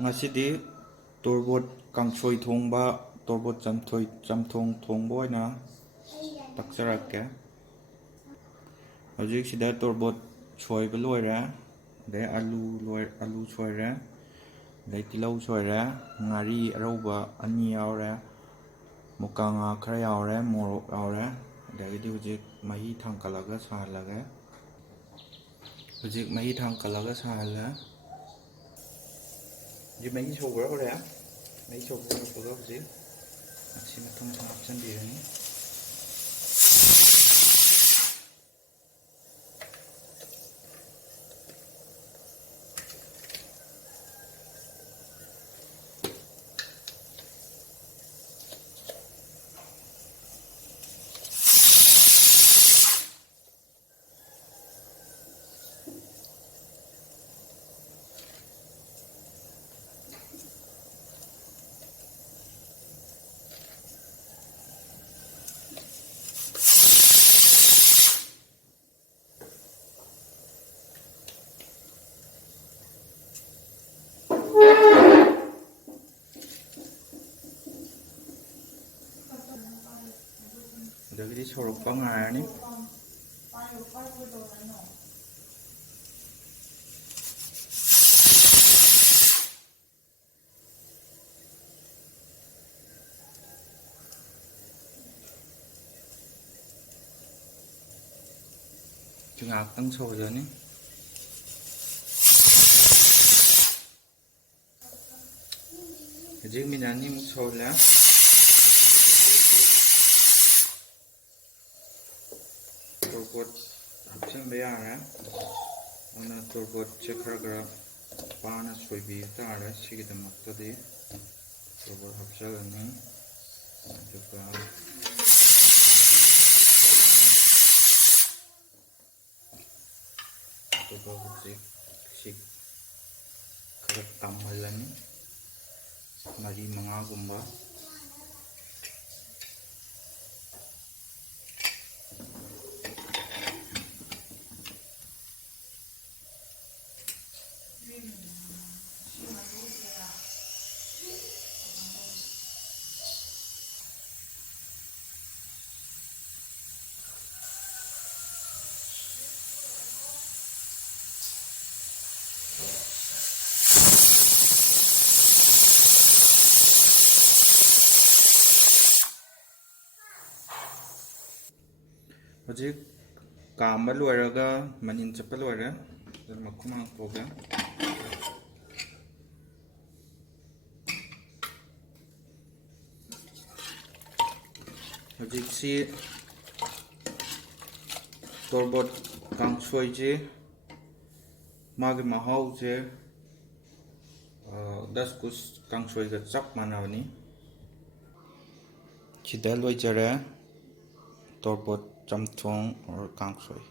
ꯉꯁꯤꯗꯤ ꯇꯣꯔꯕꯣꯠ ꯀꯥꯡꯁꯣꯏ ꯊꯣꯡꯕ ꯇꯣꯔꯕꯣꯠ ꯆꯝꯊꯣꯡ ꯊꯣꯡꯕ ꯑꯣꯏꯅ ꯇꯥꯛꯆꯔꯛꯀꯦ꯫ ꯍꯧꯖꯤꯛꯁꯤꯗ ꯇꯣꯔꯕꯣꯠ ꯁꯣꯏꯕ ꯂꯣꯏꯔꯦ, ꯑꯗꯩ ꯑꯂꯨ ꯁꯣꯏꯔꯦ, ꯑꯗꯩ ꯇꯤꯜꯍꯧ ꯁꯣꯏꯔꯦ, ꯉꯥꯔꯤ ꯑꯔꯧꯕ 2 ꯌꯥꯎꯔꯦ, ꯃꯨꯀꯥ ꯉꯥ ꯈꯔ ꯌꯥꯎꯔꯦ, ꯃꯣꯔꯣꯛ ꯌꯥꯎꯔꯦ, ꯑꯗꯒꯤꯗꯤ ꯍꯧꯖꯤꯛ ꯃꯍꯤ ꯊꯥꯡꯀꯠꯂꯒ ꯁꯥꯍꯜꯂꯒꯦ꯫ ꯍꯧꯖꯤꯛ ꯃꯍꯤ ꯊꯥꯡꯀꯠꯂꯒ ꯁꯥꯍꯜꯂꯦ꯫ ꯍꯧꯖꯤꯛ ꯃꯍꯤ ꯁꯧꯕ ꯍꯧꯔꯦ꯫ ꯃꯍꯤ ꯁꯧꯕ ꯍꯧꯔꯛꯄꯒ ꯍꯧꯖꯤꯛ ꯃꯁꯤ ꯃꯊꯪ ꯍꯥꯞꯆꯤꯟꯕꯤꯔꯅꯤ꯫ ꯑꯗꯒꯤꯗꯤ ꯁꯧꯔꯛꯄ ꯉꯥꯏꯔꯅꯤ꯫ ꯉꯥꯏꯍꯥꯛꯇꯪ ꯁꯧꯍꯜꯂꯅꯤ꯫ ꯍꯧꯖꯤꯛ ꯃꯤꯅꯠ 2ꯃꯨꯛ ꯁꯧꯍꯜꯂꯦ꯫ ꯇꯣꯔꯕꯣꯠ ꯍꯥꯞꯆꯤꯟꯕ ꯌꯥꯔꯦ꯫ ꯑꯗꯨꯅ ꯇꯣꯔꯕꯣꯠꯁꯦ ꯈꯔ ꯄꯥꯅ ꯁꯣꯏꯕꯤꯕ ꯇꯥꯔꯦ꯫ ꯁꯤꯒꯤꯗꯃꯛꯇꯗꯤ ꯇꯣꯔꯕꯣꯠ ꯍꯥꯞꯆꯤꯜꯂꯅꯤ, ꯑꯗꯨꯒ ꯍꯧꯖꯤꯛ ꯁꯤ ꯈꯔ ꯀꯥꯝꯍꯜꯂꯅꯤ 4-5ꯒꯨꯝꯕ꯫ ꯍꯧꯖꯤꯛ ꯀꯥꯝꯕ ꯂꯣꯏꯔꯒ ꯃꯅꯤꯟ ꯆꯠꯄ ꯂꯣꯏꯔꯦ꯫ ꯃꯈꯨꯝ ꯍꯥꯡꯇꯣꯛꯑꯒꯦ꯫ ꯍꯧꯖꯤꯛꯁꯤ ꯇꯣꯔꯕꯣꯠ ꯀꯥꯡꯁꯣꯏꯁꯦ ꯃꯥꯒꯤ ꯃꯍꯥꯎꯁꯦ ꯗꯁꯀꯨꯁ ꯀꯥꯡꯁꯣꯏꯒ ꯆꯞ ꯃꯥꯟꯅꯕꯅꯤ꯫ ꯁꯤꯗ ꯂꯣꯏꯖꯔꯦ ꯇꯣꯔꯕꯣꯠ ꯆꯝꯊꯣꯡ ꯑꯣꯔ ꯀꯥꯡꯁꯣꯏ꯫